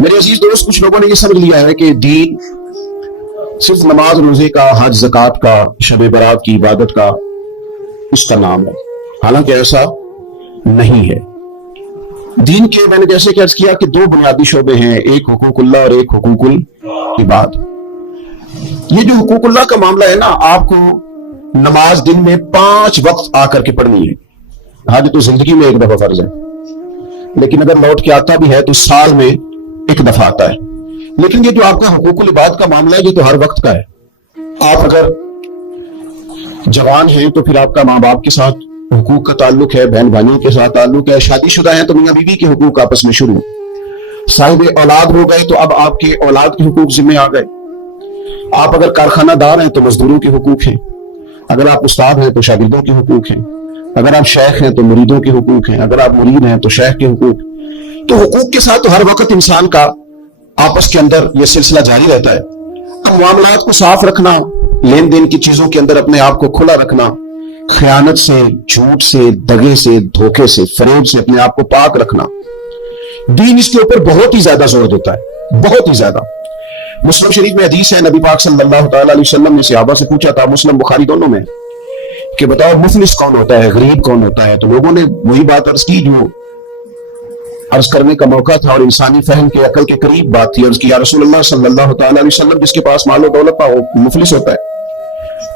میرے عزیز دوست، کچھ لوگوں نے یہ سمجھ لیا ہے کہ دین صرف نماز روزے کا، حج زکوٰۃ کا، شب برات کی عبادت کا اس کا نام ہے، حالانکہ ایسا نہیں ہے۔ دین کے میں نے جیسے کہ عرض کیا کہ دو بنیادی شعبے ہیں، ایک حقوق اللہ اور ایک حقوق العباد۔ یہ جو حقوق اللہ کا معاملہ ہے نا، آپ کو نماز دن میں 5 وقت آ کر کے پڑھنی ہے۔ حج تو زندگی میں ایک دفعہ فرض ہے، لیکن اگر لوٹ کے آتا بھی ہے تو سال میں ایک دفعہ آتا ہے۔ لیکن یہ جو آپ کا حقوق العباد کا معاملہ ہے، یہ تو ہر وقت کا ہے۔ آپ اگر جوان ہیں تو پھر آپ کا ماں باپ کے ساتھ حقوق کا تعلق ہے، بہن بھائیوں کے ساتھ تعلق ہے، شادی شدہ ہیں تو میاں بیوی کے حقوق آپس میں شروع، صاحب اولاد ہو گئے تو اب آپ کے اولاد کے حقوق ذمہ آ گئے۔ آپ اگر کارخانہ دار ہیں تو مزدوروں کے حقوق ہیں، اگر آپ استاد ہیں تو شاگردوں کے حقوق ہیں، اگر آپ شیخ ہیں تو مریدوں کے حقوق ہیں، اگر آپ مرید ہیں تو شیخ کے حقوق۔ تو حقوق کے ساتھ تو ہر وقت انسان کا آپس کے اندر یہ سلسلہ جاری رہتا ہے۔ اب معاملات کو صاف رکھنا، لین دین کی چیزوں کے اندر اپنے آپ کو کھلا رکھنا، خیانت سے، جھوٹ سے، دغے سے، دھوکے سے، فریب سے اپنے آپ کو پاک رکھنا، دین اس کے اوپر بہت ہی زیادہ زور دیتا ہے، بہت ہی زیادہ۔ مسلم شریف میں حدیث ہے، نبی پاک صلی اللہ تعالی علیہ وسلم نے صحابہ سے پوچھا تھا، مسلم بخاری دونوں میں، کہ بتاؤ مفلس کون ہوتا ہے، غریب کون ہوتا ہے؟ تو لوگوں نے وہی بات عرض کی جو عرض کرنے کا موقع تھا اور انسانی فہم کے عقل کے قریب بات تھی۔ عرض کی یا رسول اللہ صلی اللہ تعالی علیہ وسلم، جس کے پاس مال و دولت ہو وہ مفلس ہوتا ہے؟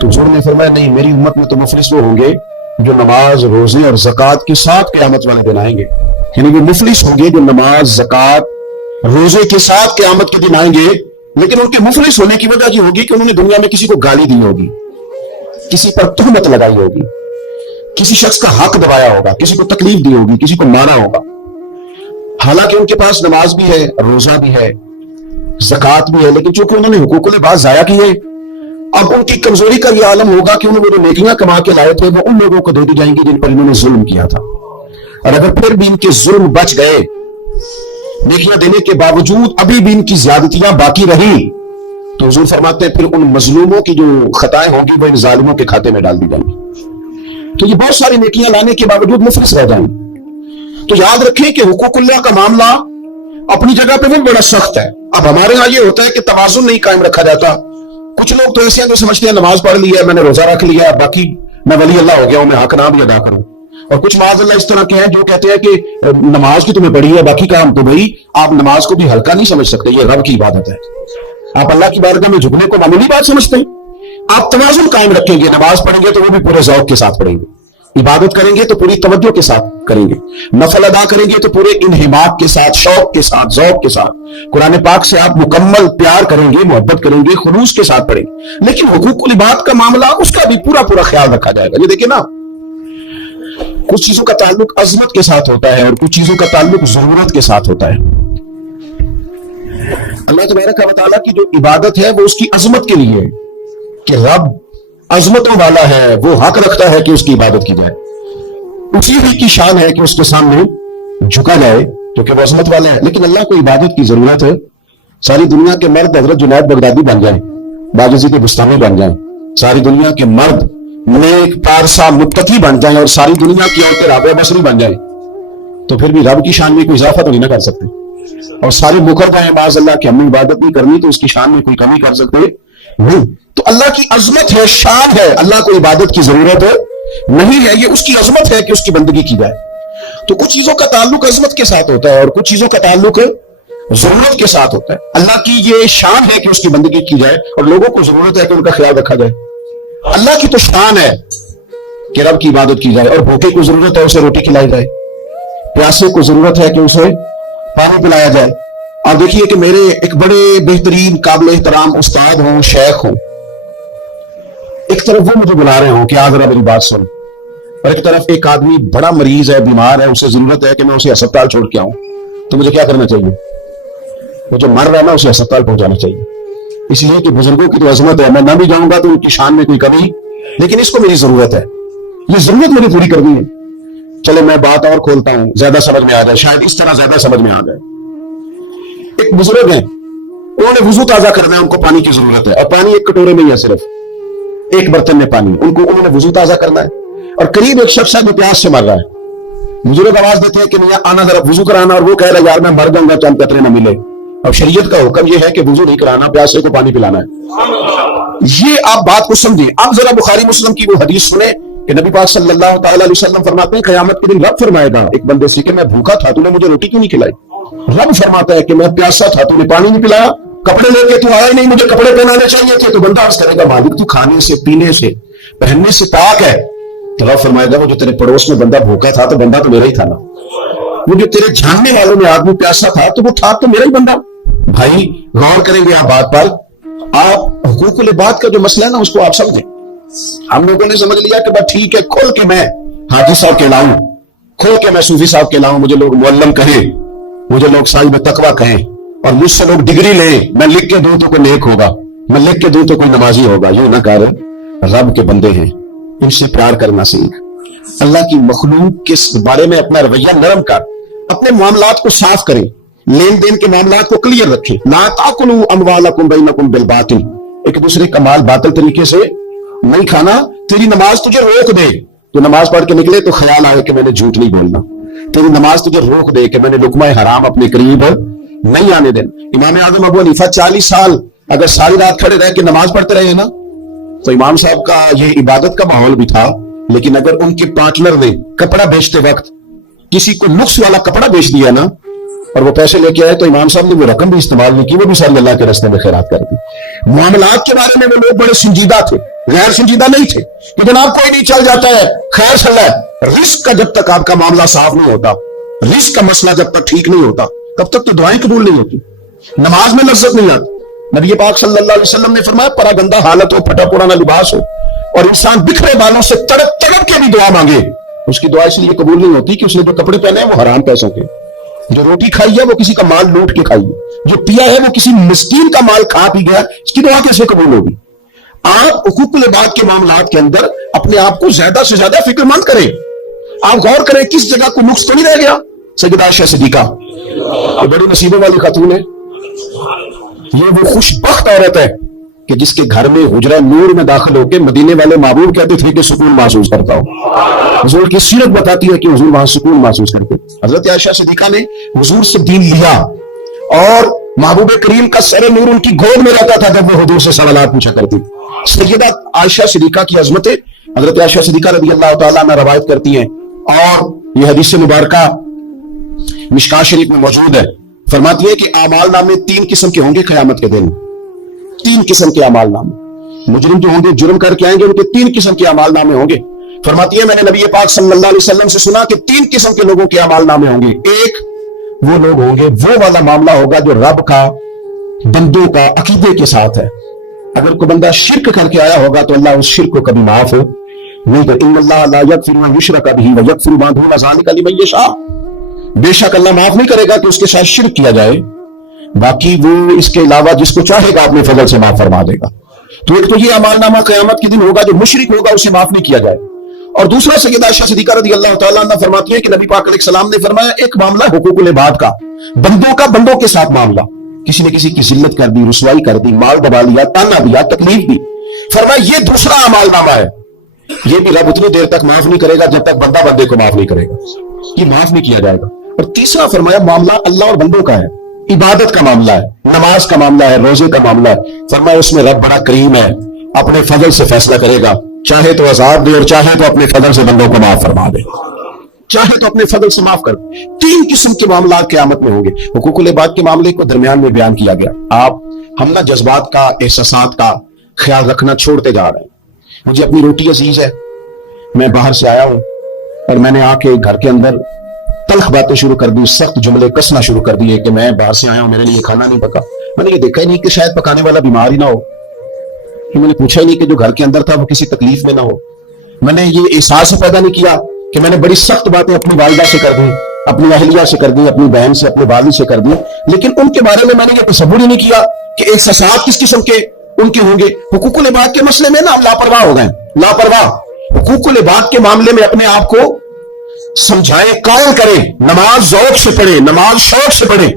تو حضور نے فرمایا نہیں، میری امت میں تو مفلس وہ ہوں گے جو نماز، روزے اور زکوٰۃ کے ساتھ قیامت والے دن آئیں گے۔ یعنی وہ مفلس ہوں گے جو نماز، زکوٰۃ، روزے کے ساتھ قیامت کے دن آئیں گے، لیکن ان کے مفلس ہونے کی وجہ یہ ہوگی کہ انہوں نے دنیا میں کسی کو گالی دی ہوگی، کسی پر تہمت لگائی ہوگی، کسی شخص کا حق دبایا ہوگا، کسی کو تکلیف دی ہوگی، کسی کو مارا ہوگا۔ حالانکہ ان کے پاس نماز بھی ہے، روزہ بھی ہے، زکوٰۃ بھی ہے، لیکن چونکہ انہوں نے حقوق العباد ضائع کیے، اب ان کی کمزوری کا یہ عالم ہوگا کہ انہوں نے جو نیکیاں کما کے لائے تھے وہ ان لوگوں کو دے دی جائیں گی جن پر انہوں نے ظلم کیا تھا۔ اور اگر پھر بھی ان کے ظلم بچ گئے، نیکیاں دینے کے باوجود ابھی بھی ان کی زیادتیاں باقی رہی، تو حضور فرماتے ہیں پھر ان مظلوموں کی جو خطائیں ہوں گی وہ ان ظالموں کے کھاتے میں ڈال دی جائیں گی۔ تو یہ بہت ساری نیکیاں لانے کے باوجود مفلس رہ جائیں گے۔ تو یاد رکھیں کہ حقوق اللہ کا معاملہ اپنی جگہ پہ بھی بڑا سخت ہے۔ اب ہمارے ہاں یہ ہوتا ہے کہ توازن نہیں قائم رکھا جاتا۔ کچھ لوگ تو ایسے ہیں جو سمجھتے ہیں نماز پڑھ لی ہے، میں نے روزہ رکھ لیا ہے، باقی میں ولی اللہ ہو گیا ہوں، میں حق نہ بھی ادا کروں۔ اور کچھ معاذ اللہ اس طرح کے ہیں جو کہتے ہیں کہ نماز کی تمہیں پڑھی ہے، باقی کام تو بھائی آپ نماز کو بھی ہلکا نہیں سمجھ سکتے، یہ رب کی عبادت ہے۔ آپ اللہ کی بارگاہ میں جھکنے کو معمولی بات سمجھتے ہیں۔ آپ توازن قائم رکھیں گے، نماز پڑھیں گے تو وہ بھی پورے ذوق کے ساتھ پڑھیں گے، عبادت کریں گے تو پوری توجہ کے ساتھ کریں گے، نفل ادا کریں گے تو پورے انہماک کے ساتھ، شوق کے ساتھ، ذوق کے ساتھ۔ قرآن پاک سے آپ مکمل پیار کریں گے، محبت کریں گے، خلوص کے ساتھ پڑھیں گے۔ لیکن حقوق العباد کا معاملہ، اس کا بھی پورا خیال رکھا جائے گا۔ یہ دیکھیں نا، کچھ چیزوں کا تعلق عظمت کے ساتھ ہوتا ہے اور کچھ چیزوں کا تعلق ضرورت کے ساتھ ہوتا ہے۔ اللہ تبارک و تعالیٰ کی جو عبادت ہے وہ اس کی عظمت کے لیے، کہ رب عظمتوں والا ہے، وہ حق رکھتا ہے کہ اس کی عبادت کی جائے، اسی ہی کی شان ہے کہ اس کے سامنے جھکا جائے کیونکہ وہ عظمت والا ہے۔ لیکن اللہ کو عبادت کی ضرورت ہے۔ ساری دنیا کے مرد حضرت جنید بغدادی بن جائیں، باجوزی کے بستانی بن جائیں، ساری دنیا کے مرد نیک پارسا متقی بن جائیں اور ساری دنیا کی عورتیں رابعہ بصری بن جائیں، تو پھر بھی رب کی شان میں کوئی اضافہ تو نہیں نہ کر سکتے۔ اور سارے مکر جائیں معاذ اللہ کہ ہم نے عبادت نہیں کرنی تو اس کی شان میں کوئی کمی کر سکتے نہیں۔ تو اللہ کی عظمت ہے، شان ہے، اللہ کو عبادت کی ضرورت نہیں ہے، یہ اس کی عظمت ہے کہ اس کی بندگی کی جائے۔ تو کچھ چیزوں کا تعلق عظمت کے ساتھ ہوتا ہے اور کچھ چیزوں کا تعلق ضرورت کے ساتھ ہوتا ہے۔ اللہ کی یہ شان ہے کہ اس کی بندگی کی جائے اور لوگوں کو ضرورت ہے کہ ان کا خیال رکھا جائے۔ اللہ کی تو شان ہے کہ رب کی عبادت کی جائے، اور بھوکے کو ضرورت ہے اسے روٹی کھلائی جائے، پیاسے کو ضرورت ہے کہ اسے پانی پلایا جائے۔ اور دیکھیے کہ میرے ایک بڑے بہترین قابل احترام استاد ہوں، شیخ ہوں، ایک طرف وہ مجھے بلا رہے ہوں کہ آج ذرا میری بات سن، اور ایک طرف ایک آدمی بڑا مریض ہے، بیمار ہے، اسے ضرورت ہے کہ میں اسے ہسپتال چھوڑ کے آؤں، تو مجھے کیا کرنا چاہیے؟ وہ جو مر رہا ہے نا اسے ہسپتال پہنچانا چاہیے، اس لیے کہ بزرگوں کی تو عظمت ہے، میں نہ بھی جاؤں گا تو ان کی شان میں کوئی کمی، لیکن اس کو میری ضرورت ہے، یہ ضرورت مجھے پوری کرنی ہے۔ چلے میں بات اور کھولتا ہوں، زیادہ سمجھ میں آ جائے، شاید اس طرح زیادہ سمجھ میں آ جائے۔ ایک بزرگ ہیں، انہوں نے وضو تازہ کرنا ہے، ان کو پانی کی ضرورت ہے، اور پانی ایک کٹورے میں ہی ہے، صرف ایک برتن میں پانی، انہوں نے وضو تازہ کرنا ہے، اور قریب ایک شخص ہے جو پیاس سے مر رہا ہے۔ بزرگ آواز دیتے ہیں کہ میاں آنا ذرا وضو کرانا، اور وہ کہہ رہا ہے یار میں مر جاؤں گا چند قطرے نہ ملے، اور شریعت کا حکم یہ ہے کہ وضو نہیں کرانا، پیاسے کو پانی پلانا ہے. یہ آپ بات کو سمجھیں. اب ذرا بخاری مسلم کی وہ حدیث سنیں کہ نبی پاک صلی اللہ تعالی علیہ وسلم فرماتے ہیں قیامت کے دن رب فرمائے گا ایک بندے سے کہ میں بھوکا تھا تو نے مجھے روٹی کیوں نہیں کھلائی. رب فرماتا ہے کہ میں پیاسا تھا تو نے پانی نہیں پلایا. کپڑے لے کے تو آیا نہیں، مجھے کپڑے پہنانے چاہیے تھے. تو بندہ عرض کرے گا مالک تو کھانے سے پینے سے پہننے سے پاک ہے. تو رب فرمائے گا وہ جو تیرے پڑوس میں بندہ بھوکا تھا تو بندہ تو میرا ہی تھا نا. وہ جو تیرے جاننے والوں میں آدمی پیاسا تھا تو وہ تھا تو میرا ہی بندہ. بھائی غور کریں گے آپ بات پر. آپ حقوق العباد کا جو مسئلہ ہے نا اس کو آپ سمجھیں. ہم لوگوں نے سمجھ لیا کہ بس ٹھیک ہے کھول کے میں حاجی صاحب کہلاؤں، کھول کے میں صوفی صاحب کہلاؤں، مجھے لوگ معلم کہیں، مجھے لوگ صاحب تقویٰ کہیں، اور مجھ سے لوگ ڈگری لیں. میں لکھ کے دوں تو کوئی نیک ہوگا، میں لکھ کے دوں تو کوئی نمازی ہوگا. یہ نہ کر. رب کے بندے ہیں، ان سے پیار کرنا سیکھ. اللہ کی مخلوق کے بارے میں اپنا رویہ نرم کر. اپنے معاملات کو صاف کریں، لین دین کے معاملات کو کلیئر رکھیں. لا تاکلوا اموالکم بینکم بالباطل. ایک دوسرے کا مال باطل طریقے سے نہیں کھانا. تیری نماز تجھے روک دے، تو نماز پڑھ کے نکلے تو خیال آئے کہ میں نے جھوٹ نہیں بولنا. تیری نماز تجھے روک دے کہ میں نے لقمہ حرام اپنے قریب نہیں آنے دینا. امام اعظم ابو حنیفہ 40 سال اگر ساری رات کھڑے رہ کے نماز پڑھتے رہے نا تو امام صاحب کا یہ عبادت کا ماحول بھی تھا. لیکن اگر ان کے پارٹنر نے کپڑا بیچتے وقت کسی کو نقص والا کپڑا بیچ دیا نا اور وہ پیسے لے کے آئے تو امام صاحب نے وہ رقم بھی استعمال نہیں کی، وہ بھی ساری اللہ کے راستے میں خیرات کر دی. معاملات کے بارے میں وہ لوگ بڑے سنجیدہ تھے، غیر سنجیدہ نہیں تھے کہ جناب کوئی نہیں چل جاتا ہے خیر صلی اللہ. رزق کا جب تک آپ کا معاملہ صاف نہیں ہوتا، رزق کا مسئلہ جب تک ٹھیک نہیں ہوتا تب تک تو دعائیں قبول نہیں ہوتی، نماز میں لذت نہیں آتی. نبی پاک صلی اللہ علیہ وسلم نے فرمایا پرا گندہ حالت ہو، پھٹا پرانا لباس ہو اور انسان بکھرے بالوں سے تڑپ تڑپ کے بھی دعا مانگے، اس کی دعا اس لیے قبول نہیں ہوتی کہ اس نے جو کپڑے پہنے ہیں وہ حرام پیسوں کے، جو روٹی کھائی ہے وہ کسی کا مال لوٹ کے کھائی ہے، جو پیا ہے وہ کسی مسکین کا مال کھا پی گیا، اس کی دعا کیسے قبول ہوگی. آپ حقوق العباد کے معاملات کے اندر اپنے آپ کو زیادہ سے زیادہ فکر مند کریں. آپ غور کریں کس جگہ کو نقص تو نہیں رہ گیا. سیدہ عائشہ صدیقہ یہ بڑی نصیبوں والی خاتون ہے. یہ وہ خوش بخت عورت ہے کہ جس کے گھر میں حجرہ نور میں داخل ہو کے مدینے والے محبوب کہتے تھے کہ سکون محسوس کرتا ہو. حضور کی سیرت بتاتی ہے کہ حضور وہاں سکون محسوس کرتے. حضرت عائشہ صدیقہ نے حضور سے دین لیا اور محبوب کریم کا سر نور ان کی گود میں رہتا تھا جب وہ حضور سے سوالات پوچھا کرتی. سیدہ عائشہ صدیقہ کی عظمتیں حضرت عائشہ صدیقہ رضی اللہ تعالیٰ عنہ روایت کرتی ہیں اور یہ حدیث مبارکہ مشکاۃ شریف میں موجود ہے. فرماتی ہے کہ اعمال نامے 3 قسم کے ہوں گے قیامت کے دن. 3 قسم کے اعمال نامے. مجرم جو ہوں گے جرم کر کے آئیں گے ان کے 3 قسم کے اعمال نامے ہوں گے. فرماتی ہے میں نے نبی پاک صلی اللہ علیہ وسلم سے سنا کہ 3 قسم کے لوگوں کے اعمال نامے ہوں گے. ایک وہ لوگ ہوں گے وہ والا معاملہ ہوگا جو رب کا بندوں کا عقیدے کے ساتھ ہے. اگر کوئی بندہ شرک کر کے آیا ہوگا تو اللہ اس شرک کو کبھی معاف نہیں کرے. ان اللہ لا یغفر ان یشرک بہ ویغفر ما دون ذلک لمن یشاء. بے شک اللہ معاف نہیں کرے گا کہ اس کے ساتھ شرک کیا جائے، باقی وہ اس کے علاوہ جس کو چاہے گا اپنے فضل سے معاف فرما دے گا. تو ایک تو یہ اعمال نامہ قیامت کے دن ہوگا جو مشرک ہوگا اسے معاف نہیں کیا جائے. اور دوسرا سیدہ عائشہ صدیقہ رضی اللہ تعالیٰ عنہ فرماتی ہے کہ نبی پاک علیہ السلام نے فرمایا ایک معاملہ حقوق العباد کا، بندوں کا بندوں کے ساتھ معاملہ. کسی نے کسی کی ذلت کر دی، رسوائی کر دی، مال دبا لیا، تانا دیا، تکلیف دی. فرمایا یہ دوسرا اعمال نامہ ہے، یہ بھی رب اتنی دیر تک معاف نہیں کرے گا جب تک بندہ بندے کو معاف نہیں کرے گا، یہ معاف نہیں کیا جائے گا. اور تیسرا فرمایا معاملہ اللہ اور بندوں کا ہے، عبادت کا معاملہ ہے، نماز کا معاملہ ہے، روزے کا معاملہ ہے. فرمایا اس میں رب بڑا کریم ہے، اپنے فضل سے فیصلہ کرے گا، چاہے تو عذاب دے اور چاہے تو اپنے فضل سے بندوں کو معاف فرما دے، چاہے تو اپنے فضل سے معاف کر. 3 قسم کے معاملات قیامت میں ہوں گے. حقوق العباد کے معاملے کو درمیان میں بیان کیا گیا. ہم نہ جذبات کا، احساسات کا خیال رکھنا چھوڑتے جا رہے ہیں. مجھے اپنی روٹی عزیز ہے، میں باہر سے آیا ہوں اور میں نے آ کے گھر کے اندر تلخ باتیں شروع کر دی، سخت جملے کسنا شروع کر دیے کہ میں باہر سے آیا ہوں، میرے لیے کھانا نہیں پکا. میں نے یہ دیکھا ہی نہیں کہ شاید پکانے والا بیمار ہی نہ ہو. میں نے پوچھا ہی نہیں کہ جو گھر کے اندر تھا وہ کسی تکلیف میں نہ ہو. میں نے یہ احساس پیدا نہیں کیا کہ میں نے بڑی سخت باتیں اپنی والدہ سے کر دی، اپنی اہلیہ سے کر دی، اپنی بہن سے، اپنے والد سے کر دی، لیکن ان کے بارے میں نے یہ تصور ہی نہیں کیا کہ احساسات کس قسم کے ان کے ہوں گے. حقوق العباد کے مسئلے میں نا ہم لاپرواہ ہو گئے، لاپرواہ. حقوق العباد کے معاملے میں اپنے آپ کو سمجھائیں، قائل کریں. نماز ذوق سے پڑھیں، نماز شوق سے پڑھیں،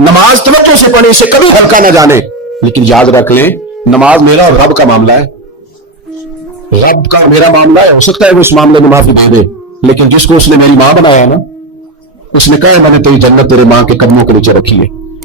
نماز توجہ سے پڑھیں، اسے کبھی ہلکا نہ جانے. لیکن یاد رکھ لیں نماز میرا اور رب کا معاملہ ہے، رب کا میرا معاملہ ہے. ہو سکتا ہے وہ اس معاملے میں معافی دے دے، لیکن جس کو اس نے میری ماں بنایا ہے نا، اس نے کہا میں نے تیری جنت تیرے ماں کے قدموں کے نیچے رکھی ہے.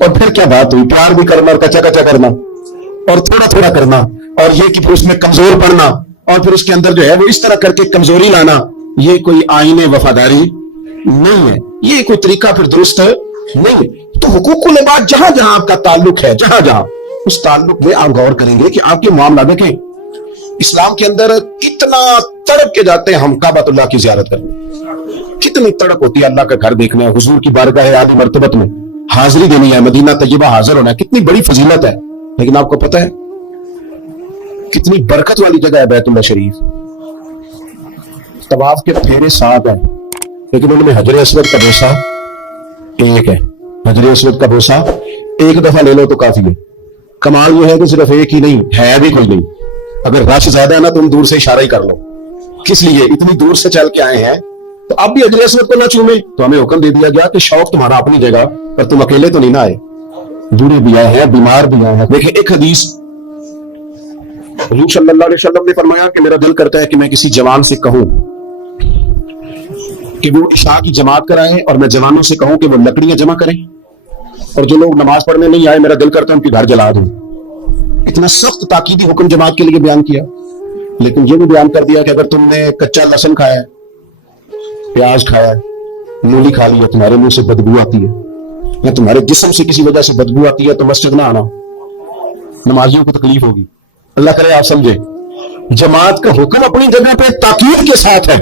اور پھر کیا بات ہوئی؟ پیار بھی کرنا اور کچا کچا کرنا اور تھوڑا تھوڑا کرنا، اور یہ کہ پھر اس میں کمزور پڑنا اور پھر اس کے اندر جو ہے وہ اس طرح کر کے کمزوری لانا، یہ کوئی آئین وفاداری نہیں ہے، یہ کوئی طریقہ پھر درست نہیں ہے۔ تو حقوق العباد جہاں جہاں آپ کا تعلق ہے، جہاں جہاں اس تعلق میں آپ غور کریں گے کہ آپ کے معاملہ دیکھیں اسلام کے اندر کتنا تڑپ کے جاتے ہیں ہم کعبۃ اللہ کی زیارت کرنے، کتنی تڑپ ہوتی ہے اللہ کا گھر دیکھنے، حضور کی بارگاہ عالی مرتبت میں حاضری دینی ہے، مدینہ طیبہ حاضر ہونا ہے، کتنی بڑی فضیلت ہے۔ لیکن آپ کو پتہ ہے کتنی برکت والی جگہ ہے بیت اللہ شریف، طواف کے پھیرے 7 ہیں لیکن ان میں حجر اسود کا بوسہ ایک ہے، حجر اسود کا بوسہ ایک دفعہ لے لو تو کافی ہے۔ کمال یہ ہے کہ صرف ایک ہی نہیں ہے، بھی کوئی نہیں، اگر رش زیادہ ہے نا تم دور سے اشارہ ہی کر لو، کس لیے اتنی دور سے چل کے آئے ہیں تو اب بھی حجر اسود کو نہ چومے، تو ہمیں حکم دے دیا گیا کہ شوق تمہارا اپنی جگہ پر، تم اکیلے تو نہیں نہ آئے، بوڑھے بھی آئے ہیں، بیمار بھی آئے ہیں۔ دیکھیں ایک حدیث حضور صلی اللہ علیہ وسلم نے فرمایا کہ میرا دل کرتا ہے کہ میں کسی جوان سے کہوں کہ وہ عشاء کی جماعت کرائیں، اور میں جوانوں سے کہوں کہ وہ لکڑیاں جمع کریں، اور جو لوگ نماز پڑھنے نہیں آئے میرا دل کرتا ہے ان کے گھر جلا دوں۔ اتنا سخت تاکیدی حکم جماعت کے لیے بیان کیا، لیکن یہ بھی بیان کر دیا کہ اگر تم نے کچا لہسن کھایا ہے، پیاز کھایا ہے، مولی کھا لی ہے، تمہارے منہ سے بدبو آتی ہے یا تمہارے جسم سے کسی وجہ سے بدبو آتی ہے تو مسجد نہ آنا، نمازیوں کو تکلیف ہوگی۔ اللہ کرے آپ سمجھے، جماعت کا حکم اپنی جگہ پہ تاکید کے ساتھ ہے،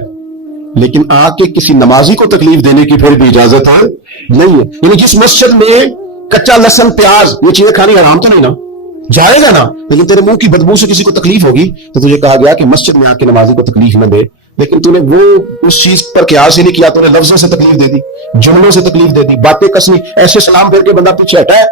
لیکن آ کے کسی نمازی کو تکلیف دینے کی پھر بھی اجازت ہے نہیں ہے۔ یعنی جس مسجد میں کچا لہسن پیاز یہ چیزیں کھانی حرام تو نہیں نا، جائے گا نا، لیکن تیرے منہ کی بدبو سے کسی کو تکلیف ہوگی تو تجھے کہا گیا کہ مسجد میں آ کے نمازی کو تکلیف نہ دے، لیکن تو نے وہ اس چیز پر قیاس ہی نہیں کیا، تو نے لفظوں سے تکلیف دے دی، جملوں سے تکلیف دے دی، باتیں کسمی، ایسے سلام پھیر کے بندہ پیچھے ہٹا ہے،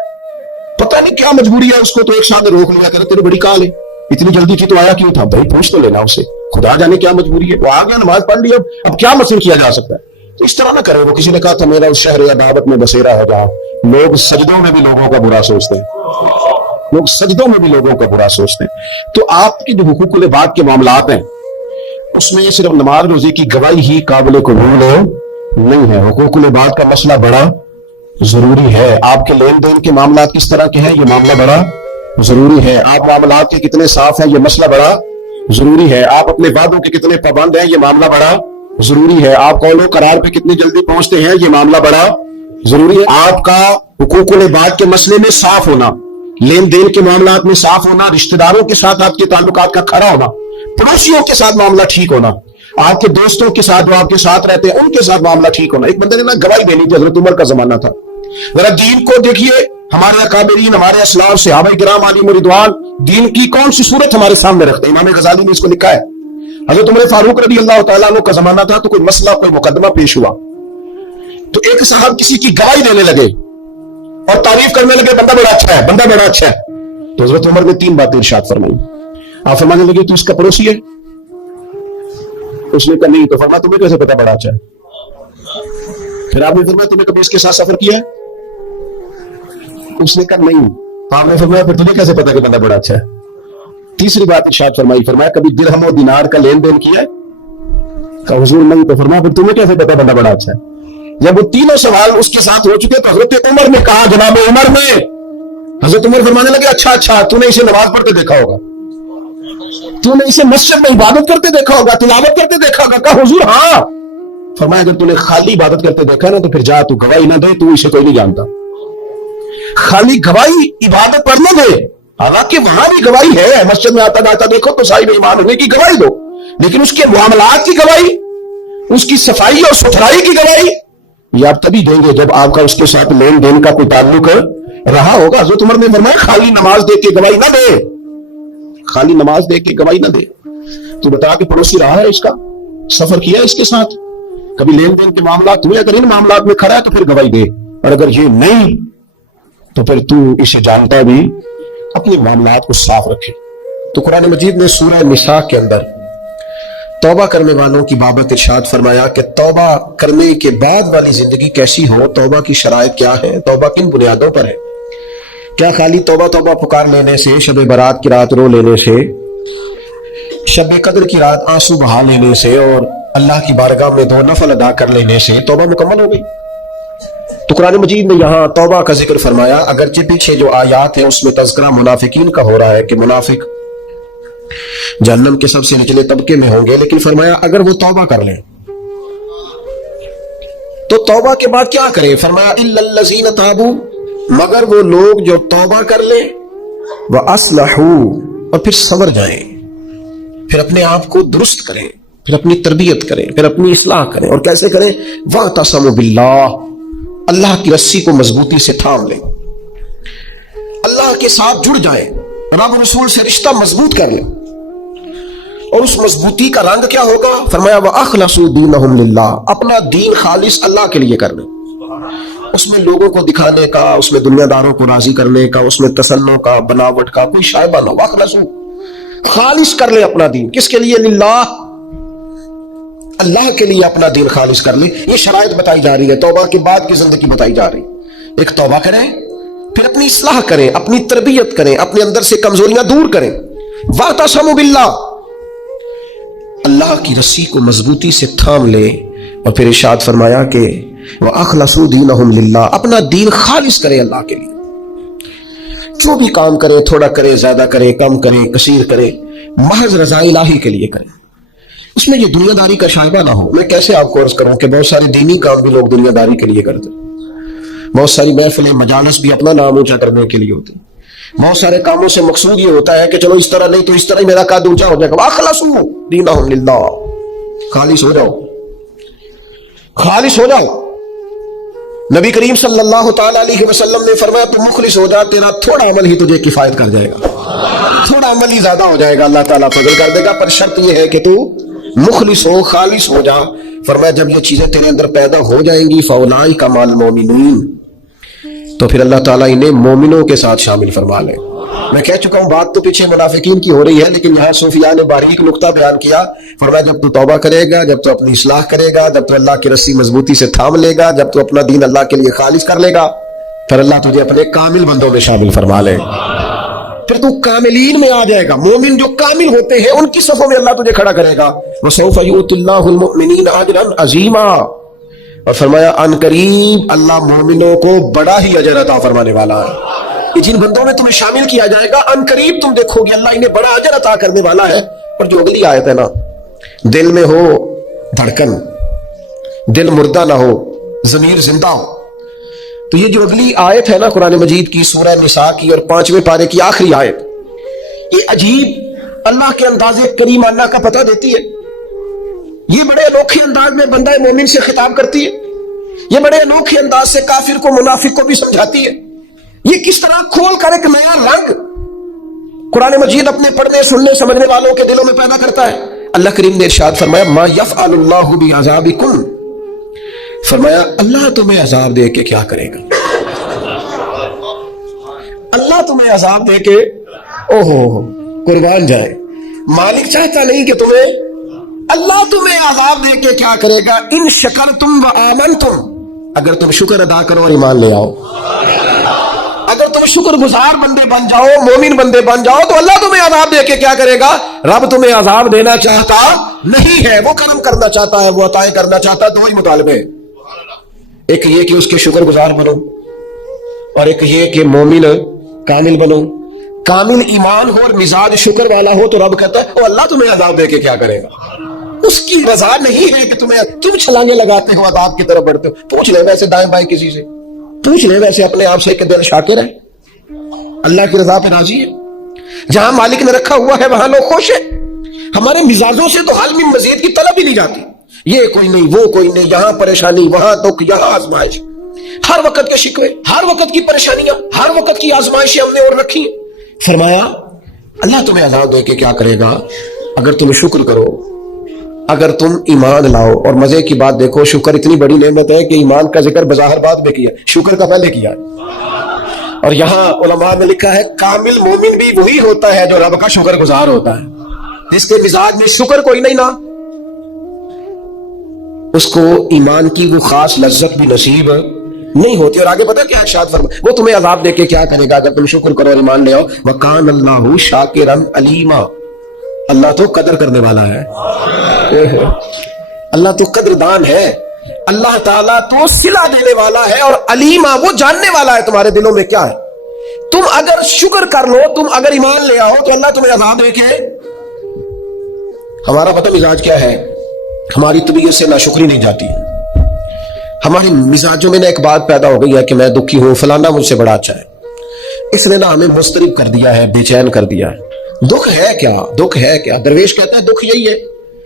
پتہ نہیں کیا مجبوری ہے اس کو، تو ایک ساتھ روک لیا کرے، تیرے بڑی کال ہے، اتنی جلدی تھی تو آیا کیوں تھا؟ بھائی پوچھ تو لینا اسے، خدا جانے کیا مجبوری ہے، وہ آ گیا نماز پڑھ لی، اب کیا مسئلہ کیا جا سکتا ہے؟ تو اس طرح نہ کرے۔ وہ کسی نے کہا تھا میرا اس شہر یا دعوت میں بسیرا ہے جہاں لوگ سجدوں میں بھی لوگوں کا برا سوچتے ہیں، لوگ سجدوں میں بھی لوگوں کا برا سوچتے ہیں۔ تو آپ کے جو حقوق العباد کے معاملات ہیں اس میں صرف نماز روزے کی گواہی ہی قابل قبول نہیں ہے، حقوق العباد کا مسئلہ بڑا ضروری ہے۔ آپ کے لین دین کے معاملات کس طرح کے ہیں یہ معاملہ بڑا ضروری ہے، آپ معاملات کے کتنے صاف ہیں یہ مسئلہ بڑا ضروری ہے، آپ اپنے وعدوں کے کتنے پابند ہیں یہ معاملہ بڑا ضروری ہے، آپ قول و قرار پہ کتنی جلدی پہنچتے ہیں یہ معاملہ بڑا ضروری ہے، آپ کا حقوق العباد کے مسئلے میں صاف ہونا، لین دین کے معاملات میں صاف ہونا، رشتہ داروں کے ساتھ آپ کے تعلقات کا کھرا ہونا، پڑوسیوں کے ساتھ معاملہ ٹھیک ہونا، آپ کے دوستوں کے ساتھ جو آپ کے ساتھ رہتے ہیں ان کے ساتھ معاملہ ٹھیک ہونا۔ ایک بندے نے نا گواہی دینی تھی، حضرت عمر کا زمانہ تھا، ذرا دین کو دیکھیے، ہمارے اکابرین، ہمارے اسلاف، صحابہ کرام علیہم رضوان دین کی کون سی صورت ہمارے سامنے رکھتے ہیں؟ امام غزالی نے اس کو لکھا ہے۔ حضرت عمر فاروق رضی اللہ تعالیٰ عنہ کا زمانہ تھا تو کوئی مسئلہ، کوئی مقدمہ پیش ہوا تو ایک صاحب کسی کی گواہی دینے لگے اور تعریف کرنے لگے، بندہ بڑا اچھا ہے، بندہ بڑا اچھا ہے۔ تو حضرت عمر نے 3 باتیں ارشاد فرمائی۔ آپ فرمانے لگے تو اس کا پڑوسی ہے؟ اس نے کہا نہیں۔ تو فرمایا تمہیں کیسے پتا بڑا اچھا ہے؟ پھر آپ نے فرمایا تمہیں کبھی اس کے ساتھ سفر کیا ہے؟ اس نے کہا نہیں۔ آپ نے فرمایا پھر تمہیں کیسے پتا کہ بندہ بڑا اچھا ہے؟ تیسری بات ارشاد فرمائی، فرمایا کبھی درہم و دینار کا لین دین کیا ہے؟ کہا حضور نہیں۔ تو فرمایا پھر تمہیں کیسے پتا بندہ بڑا اچھا ہے؟ جب وہ تینوں سوال اس کے ساتھ ہو چکے تو حضرت عمر نے کہا، جناب عمر نے، حضرت عمر فرمانے لگے اچھا تو نے اسے نماز پڑھتے دیکھا ہوگا، تو نے اسے مسجد میں عبادت کرتے دیکھا ہوگا، تلاوت کرتے دیکھا ہوگا۔ کہا حضور ہاں۔ فرمایا اگر تو نے خالی عبادت کرتے دیکھا نا تو پھر جا، تو گواہی نہ دے، تو اسے کوئی نہیں جانتا۔ خالی گواہی عبادت پر نہ دے، حالانکہ وہاں بھی گواہی ہے، مسجد میں آتا جاتا دیکھو تو صاحب ایمان ہونے کی گواہی دو، لیکن اس کے معاملات کی گواہی، اس کی صفائی اور ستھرائی کی گواہی یہ آپ تبھی دیں گے جب آپ کا اس کے ساتھ لین دین کا کوئی تعلق رہا ہوگا۔ حضرت عمر نے فرمایا خالی نماز دے کے گواہی نہ دے، خالی نماز دے کے گواہی نہ دے، تو بتا کہ پڑوسی رہا ہے، اس کا سفر کیا اس کے ساتھ، کبھی لین دین کے معاملات ہوئے، اگر ان معاملات میں کھڑا ہے تو پھر گواہی دے، اور اگر یہ نہیں تو پھر تو اسے جانتا بھی اپنے معاملات کو صاف رکھے۔ تو قرآن مجید نے سورہ نساء کے اندر توبہ کرنے والوں کی بابت ارشاد فرمایا کہ توبہ کرنے کے بعد والی زندگی کیسی ہو، توبہ کی شرائط کیا ہے، توبہ کن بنیادوں پر ہے؟ کیا خالی توبہ پکار لینے سے، شب برات کی رات رو لینے سے، شب قدر کی رات آنسو بہا لینے سے اور اللہ کی بارگاہ میں 2 نفل ادا کر لینے سے توبہ مکمل ہو گئی؟ تو قرآن مجید نے یہاں توبہ کا ذکر فرمایا، اگرچہ پیچھے جو آیات ہیں اس میں تذکرہ منافقین کا ہو رہا ہے کہ منافق جہنم کے سب سے نچلے طبقے میں ہوں گے، لیکن فرمایا اگر وہ توبہ کر لیں تو توبہ کے بعد کیا کریں؟ فرمایا الا الذین تابوا، مگر وہ لوگ جو توبہ کر لیں، واصلحوا، اور پھر سنور جائیں، پھر اپنے آپ کو درست کریں، پھر اپنی تربیت کریں، پھر اپنی اصلاح کریں۔ اور کیسے کریں؟ واعتصموا باللہ، اللہ کی رسی کو مضبوطی سے تھام لیں، اللہ کے ساتھ جڑ جائیں، رب رسول سے رشتہ مضبوط کر لیں۔ اور اس مضبوطی کا رنگ کیا ہوگا؟ فرمایا وَأَخْلَصُوا دِينَهُمْ لِلَّهِ، اپنا دین خالص اللہ کے لیے کر لیں، اس میں لوگوں کو دکھانے کا، اس میں دنیا داروں کو راضی کرنے کا، اس میں تصنع کا، بناوٹ کا کوئی شائبہ نہ ہو۔ وَأَخْلَصُوا، خالص کر لیں اپنا دین، کس کے لیے؟ للہ، اللہ کے لیے اپنا دین خالص کر لیں۔ یہ شرائط بتائی جا رہی ہے، توبہ کے بعد کی زندگی بتائی جا رہی ہے۔ ایک توبہ کریں، پھر اپنی اصلاح کریں، اپنی تربیت کریں، اپنے اندر سے کمزوریاں دور کریں۔ وَاعْتَصِمُوا بِاللَّهِ، اللہ کی رسی کو مضبوطی سے تھام لے۔ اور پھر ارشاد فرمایا کہ وَأَخْلَصُوا دِينَهُمْ لِلَّهِ، اپنا دین خالص کرے اللہ کے لیے، جو بھی کام کرے، تھوڑا کرے، زیادہ کرے، کم کرے، کثیر کرے، محض رضا الہی کے لیے کرے، اس میں یہ دنیا داری کا شائبہ نہ ہو۔ میں کیسے آپ کو عرض کروں کہ بہت سارے دینی کام بھی لوگ دنیا داری کے لیے کرتے ہیں، بہت ساری محفلیں، مجالس بھی اپنا نام اونچا کرنے کے لیے ہوتے ہیں، بہت سارے کاموں سے مقصود یہ ہوتا ہے کہ چلو اس طرح نہیں تو اس طرح ہی میرا قد اونچا ہو جائے گا۔ وَأَخْلَصُوا دِينَهُمْ لِلَّهِ، خالص ہو جاؤ، خالص ہو جاؤ۔ نبی کریم صلی اللہ تعالی علیہ وسلم نے فرمایا تو مخلص ہو جا، تیرا تھوڑا عمل ہی تجھے کفایت کر جائے گا، تھوڑا عمل ہی زیادہ ہو جائے گا، اللہ تعالیٰ فضل کر دے گا، پر شرط یہ ہے کہ تو مخلص ہو، خالص ہو جا۔ فرمایا جب یہ چیزیں تیرے اندر پیدا ہو جائیں گی فَأُولَٰئِکَ مَعَ الْمُؤْمِنِينَ، تو پھر اللہ تعالیٰ انہیں مومنوں کے ساتھ شامل فرما لے۔ میں کہہ چکا ہوں بات تو پیچھے منافقین کی ہو رہی ہے، لیکن یہاں صوفیاء نے باریک نقطہ بیان کیا۔ فرمایا جب تو توبہ کرے گا، جب تو اپنی اصلاح کرے گا، جب تو اللہ کی رسی مضبوطی سے تھام لے گا، جب تو اپنا دین اللہ کے لیے خالص کر لے گا، پھر اللہ تجھے اپنے کامل بندوں میں شامل فرما لے، پھر تو کاملین میں آ جائے گا۔ مومن جو کامل ہوتے ہیں ان کی صفوں میں اللہ تجھے کھڑا کرے گا۔ وَسَوْفَ يُؤْتِ اللَّهُ الْمُؤْمِنِينَ أَجْرًا عَظِيمًا، اور فرمایا ان قریب اللہ مومنوں کو بڑا ہی اجر عطا فرمانے والا ہے۔ جن بندوں میں تمہیں شامل کیا جائے گا ان قریب تم دیکھو گے اللہ انہیں بڑا اجر عطا کرنے والا ہے۔ اور جو اگلی آیت ہے نا، دل میں ہو دھڑکن، دل مردہ نہ ہو، ضمیر زندہ ہو، تو یہ جو اگلی آیت ہے نا قرآن مجید کی سورہ نساء کی اور 5ویں پارے کی آخری آیت، یہ عجیب اللہ کے انداز کریمانہ کا پتہ دیتی ہے۔ یہ بڑے انوکھے انداز میں بندہ مومن سے خطاب کرتی ہے، یہ بڑے انوکھے انداز سے کافر کو، منافق کو بھی سمجھاتی ہے۔ یہ کس طرح کھول کر ایک نیا رنگ قرآن مجید اپنے پڑھنے، سننے، سمجھنے والوں کے دلوں میں پیدا کرتا ہے۔ اللہ کریم نے ارشاد فرمایا ما یفعل اللہ بعذابکم، فرمایا اللہ تمہیں عذاب دے کے کیا کرے گا؟ اللہ تمہیں عذاب دے کے قربان جائے، مالک چاہتا نہیں کہ اللہ تمہیں عذاب دے کے کیا کرے گا؟ ان شکرتم و آمنتم، اگر تم شکر ادا کرو اور ایمان لے آؤ، اگر تم شکر گزار بندے بن جاؤ، مومن بندے بن جاؤ، تو اللہ تمہیں عذاب دے کے کیا کرے گا؟ رب تمہیں عذاب دینا چاہتا نہیں ہے، وہ کرم کرنا چاہتا ہے، وہ عطائیں کرنا چاہتا ہے۔ دو ہی مطالبے، ایک یہ کہ اس کے شکر گزار بنو، اور ایک یہ کہ مومن کامل بنو۔ کامل ایمان ہو اور مزاج شکر والا ہو تو رب کہتا ہے اللہ تمہیں عذاب دے کے کیا کرے گا؟ اس کی رضا نہیں ہے کہ تم چھلانگے لگاتے ہو، عذاب کی طرف بڑھتے ہو۔ پوچھ لیں ویسے دائیں بائیں کسی سے، پوچھ لیں ویسے اپنے آپ سے کہ دل شاکر ہے، اللہ کی رضا پہ راضی ہے؟ جہاں مالک نے رکھا ہوا ہے وہاں لوگ خوش ہیں۔ ہمارے مزاجوں سے تو حال میں مزید کی طلب ہی نہیں جاتی، یہ کوئی نہیں، وہ کوئی نہیں، یہاں پریشانی، وہاں دکھ، یہاں آزمائش، ہر وقت کے شکوے، ہر وقت کی پریشانیاں، ہر وقت کی آزمائشیں ہم نے اور رکھی ہیں۔ فرمایا اللہ تمہیں عذاب دے کے کیا کرے گا؟ اگر تم شکر کرو، اگر تم ایمان لاؤ۔ اور مزے کی بات دیکھو، شکر اتنی بڑی نعمت ہے کہ ایمان کا ذکر بظاہر بعد میں کیا، شکر کا پہلے کیا۔ اور یہاں علماء نے لکھا ہے کامل مومن بھی وہی ہوتا ہے جو رب کا شکر گزار ہوتا ہے، جس کے مزاج میں شکر کوئی نہیں نا، اس کو ایمان کی وہ خاص لذت بھی نصیب نہیں ہوتی۔ اور آگے پتہ کیا ارشاد فرمایا؟ وہ تمہیں عذاب دے کے کیا کرے گا اگر تم شکر کرو اور ایمان لے آؤ۔ وَكَانَ اللَّهُ شَاكِرًا عَلِيمًا، اللہ تو قدر کرنے والا ہے، اللہ تو قدردان ہے۔ اللہ تعالیٰ تو صلہ دینے والا ہے، اور علیمہ وہ جاننے والا ہے تمہارے دلوں میں کیا ہے۔ تم اگر شکر کر لو، تم اگر ایمان لے آؤ تو اللہ تمہیں عذاب دے کے۔ ہمارا پتہ مزاج کیا ہے، ہماری طبیعت سے ناشکری نہیں جاتی، ہمارے مزاجوں میں ایک بات پیدا ہو گئی ہے کہ میں دکھی ہوں، فلانا مجھ سے بڑا اچھا ہے، اس نے ہمیں مضطرب کر دیا ہے، بے چین کر دیا ہے۔ دکھ ہے کیا؟ دکھ ہے کیا؟ درویش کہتا ہے دکھ یہی ہے،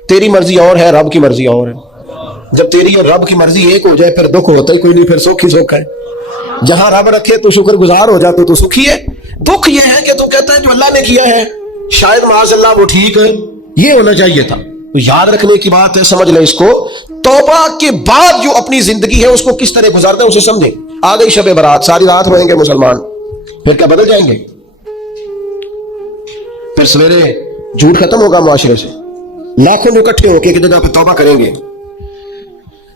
تیری مرضی اور ہے، رب کی مرضی اور ہے۔ جب تیری اور رب کی مرضی ایک ہو جائے پھر دکھ ہوتا ہی کوئی نہیں، پھر سکھ ہی سکھ ہے۔ جہاں رب رکھے تو شکر گزار ہو جاتا تو سکھی ہے۔ دکھ یہ ہے کہ تو کہتا ہے جو اللہ نے کیا ہے شاید معاذ اللہ وہ ٹھیک ہے، یہ ہونا چاہیے تھا۔ تو یاد رکھنے کی بات ہے، سمجھ لیں اس کو، توبہ کے بعد جو اپنی زندگی ہے اس کو کس طرح گزارنا ہے اسے سمجھیں۔ آ گئی شب برات، ساری رات روئیں گے مسلمان، پھر کیا بدل جائیں گے؟ پھر سویرے جھوٹ ختم ہوگا معاشرے سے، لاکھوں جو اکٹھے ہو کے ایک جگہ پہ توبہ کریں گے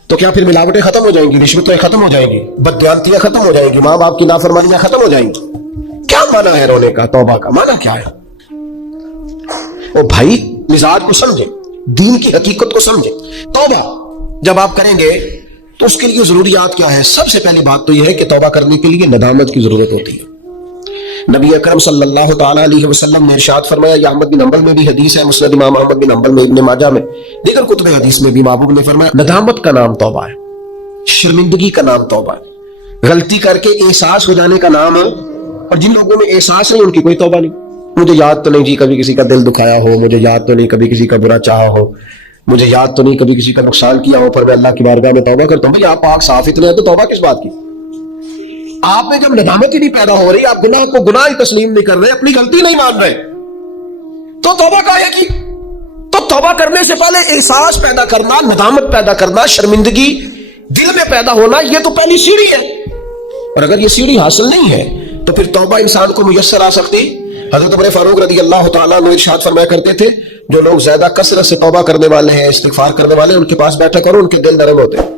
تو کیا پھر ملاوٹیں ختم ہو جائیں گی، رشوتیں ختم ہو جائیں گی، بددیانتیاں ختم ہو جائیں گی، ماں باپ کی نافرمانیاں ختم ہو جائیں گی؟ کیا معنی ہے رونے کا؟ توبہ کا معنی کیا ہے؟ او بھائی مزاج کو سمجھیں، دین کی حقیقت کو سمجھیں۔ توبہ جب آپ کریں گے تو اس کے لیے ضروریات کیا ہے؟ سب سے پہلی بات تو یہ ہے کہ توبہ کرنے کے لیے ندامت کی ضرورت ہوتی ہے۔ نبی اکرم صلی اللہ تعالیٰ علیہ وسلم نے ارشاد فرمایا، یہ احمد بن حنبل میں بھی حدیث ہے، مسند امام احمد بن حنبل میں، ابن ماجہ میں، دیگر کتب حدیث میں بھی محبوب نے فرمایا ندامت کا نام توبہ ہے، شرمندگی کا نام توبہ ہے، غلطی کر کے احساس ہو جانے کا نام ہے۔ اور جن لوگوں میں احساس نہیں ان کی کوئی توبہ نہیں۔ مجھے یاد تو نہیں جی کبھی کسی کا دل دکھایا ہو، مجھے یاد تو نہیں کبھی کسی کا برا چاہا ہو، مجھے یاد تو نہیں کبھی کسی کا نقصان کیا ہو، پر میں اللہ کی بارگاہ میں توبہ کرتا ہوں۔ بھئی آپ پاک صاف اتنے ہیں تو توبہ کس بات کی؟ آپ میں جب ندامت ہی نہیں پیدا ہو رہی، آپ گناہ کو گناہ ہی تسلیم نہیں کر رہے، اپنی غلطی نہیں مان رہے، تو توبہ کیا ہے کی؟ تو توبہ کرنے سے پہلے احساس پیدا کرنا، ندامت پیدا کرنا، شرمندگی دل میں پیدا ہونا، یہ تو پہلی سیڑھی ہے۔ اور اگر یہ سیڑھی حاصل نہیں ہے تو پھر توبہ انسان کو میسر آ سکتی۔ حضرت عمر فاروق رضی اللہ تعالیٰ عنہ ارشاد فرمایا کرتے تھے، جو لوگ زیادہ کثرت سے توبہ کرنے والے ہیں، استغفار کرنے والے ہیں، ان کے پاس بیٹھا کرو، ان کے دل نرم ہوتے ہیں،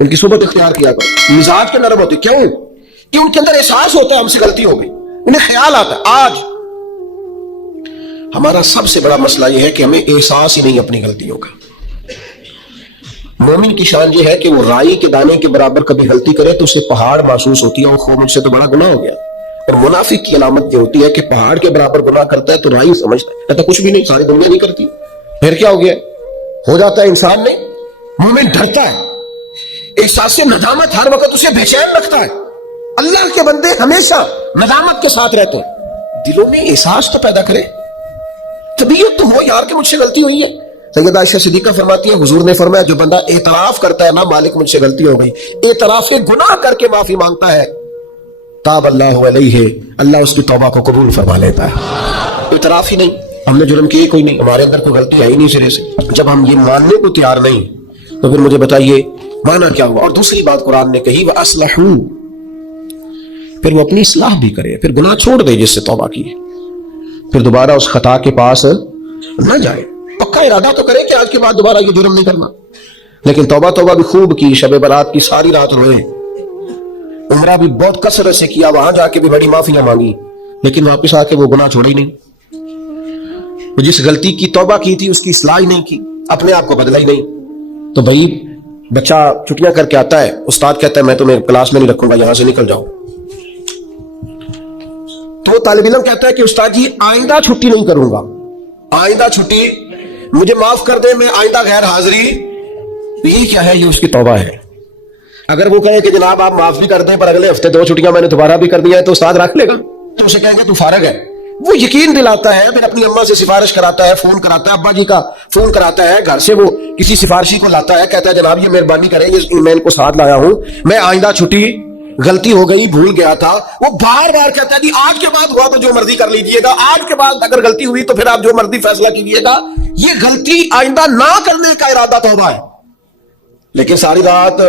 ان کی صحبت اختیار کیا کرو، مزاج کے نرم ہوتے۔ کیوں؟ کہ ان کے اندر احساس ہوتا ہے ہم سے غلطی ہو گئی، انہیں خیال آتا ہے۔ آج ہمارا سب سے بڑا مسئلہ یہ ہے کہ ہمیں احساس ہی نہیں اپنی غلطیوں کا۔ مومن کی شان یہ ہے کہ وہ رائی کے دانے کے برابر کبھی غلطی کرے تو اسے پہاڑ محسوس ہوتی ہے، وہ مجھ سے تو بڑا گناہ ہو گیا۔ اور منافق کی علامت یہ ہوتی ہے کہ پہاڑ کے برابر گناہ کرتا ہے تو رائی سمجھتا ہے کہتا کچھ بھی نہیں، ساری دنیا نہیں کرتی، پھر کیا ہو گیا؟ ہو جاتا ہے انسان نہیں۔ مومن ڈرتا ہے، احساس سے ندامت ہر وقت اسے بے چین رکھتا ہے۔ اللہ کے بندے ہمیشہ ندامت کے ساتھ رہتے ہیں، دلوں میں احساس تو پیدا کرے، طبیعت تو ہو یار کہ مجھ سے غلطی ہوئی ہے۔ سیدہ عائشہ صدیقہ فرماتی ہے حضور نے فرمایا جو بندہ اعتراف کرتا ہے نا مالک مجھ سے غلطی ہو گئی، اعتراف گناہ کر کے معافی مانگتا ہے، تاب اللہ علیہ، اللہ اس کی توبہ کو قبول فرما لیتا ہے۔ اعتراف ہی نہیں، ہم نے جرم کی کوئی نہیں، ہمارے اندر کوئی غلطی ہے ہی نہیں سرے سے۔ جب ہم یہ ماننے کو تیار نہیں تو پھر مجھے بتائیے مانا کیا ہوا؟ اور دوسری بات قرآن نے کہی وَأَصْلَحُوا، پھر وہ اپنی اصلاح بھی کرے، پھر گناہ چھوڑ دے جس سے توبہ کی، پھر دوبارہ اس خطا کے پاس نہ جائے، پکا ارادہ تو کرے کہ آج کے بعد دوبارہ یہ جرم نہیں کرنا۔ لیکن توبہ بھی خوب کی، شب برات کی ساری رات روئے، عمرہ بھی بہت کثرت سے کیا، وہاں جا کے بھی بڑی معافیاں مانگی، لیکن واپس آ کے وہ گناہ چھوڑے ہی نہیں۔ وہ جس غلطی کی توبہ کی تھی اس کی اصلاح ہی نہیں کی، اپنے آپ کو بدلا ہی نہیں۔ تو بھائی بچہ چھٹیاں کر کے آتا ہے، استاد کہتا ہے میں تمہیں کلاس میں نہیں رکھوں گا، یہاں سے نکل جاؤ، تو طالب علم کہتا ہے کہ استاد جی آئندہ چھٹی نہیں کروں گا، آئندہ چھٹی مجھے معاف کر دے، میں آئندہ غیر حاضری۔ یہ کیا ہے؟ یہ اس کی توبہ ہے۔ اگر وہ کہے کہ جناب آپ معاف بھی کر دیں پر اگلے ہفتے 2 چھٹیاں میں نے دوبارہ بھی کر دیا ہے تو استاد رکھ لے گا، تو اسے کہیں گے تو فارغ ہے۔ وہ یقین دلاتا ہے، پھر اپنی اماں سے سفارش کراتا ہے، فون کراتا ہے، ابا جی کا فون کراتا ہے، گھر سے وہ کسی سفارشی کو لاتا ہے، کہتا ہے جناب یہ مہربانی کریں، یہ میں ان کو ساتھ لایا ہوں، میں آئندہ چھٹی غلطی ہو گئی، بھول گیا تھا۔ وہ بار بار کہتا ہے جی آج کے بعد ہوا تو جو مرضی کر لیجئے گا، آج کے بعد اگر غلطی ہوئی تو پھر آپ جو مرضی فیصلہ کیجئے گا۔ یہ غلطی آئندہ نہ کرنے کا ارادہ توبہ ہے۔ لیکن ساری رات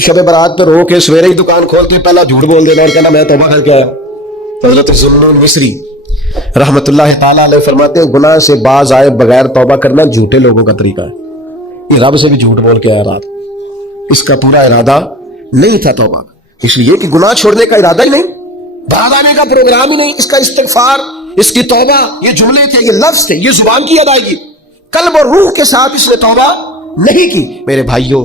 شب برات پہ رو کے سویرے ہی دکان کھول کے پہلا جھوٹ بول دینا اور کہنا میں توبہ کر کے آیا۔ حضرت ذوالنون مصری رحمت اللہ تعالیٰ علیہ فرماتے ہیں گناہ سے باز آئے بغیر توبہ کرنا جھوٹے لوگوں کا طریقہ ہے۔ یہ رب سے بھی جھوٹ بول کے آیا رات، اس کا پورا ارادہ نہیں تھا توبہ، اس لیے کہ گناہ چھوڑنے کا ارادہ ہی نہیں، بعد آنے کا پروگرام ہی نہیں، اس کا استغفار، اس کی توبہ، یہ جملے تھے، یہ لفظ تھے، یہ زبان کی ادائیگی، قلب اور روح کے ساتھ اس نے توبہ نہیں کی۔ میرے بھائیوں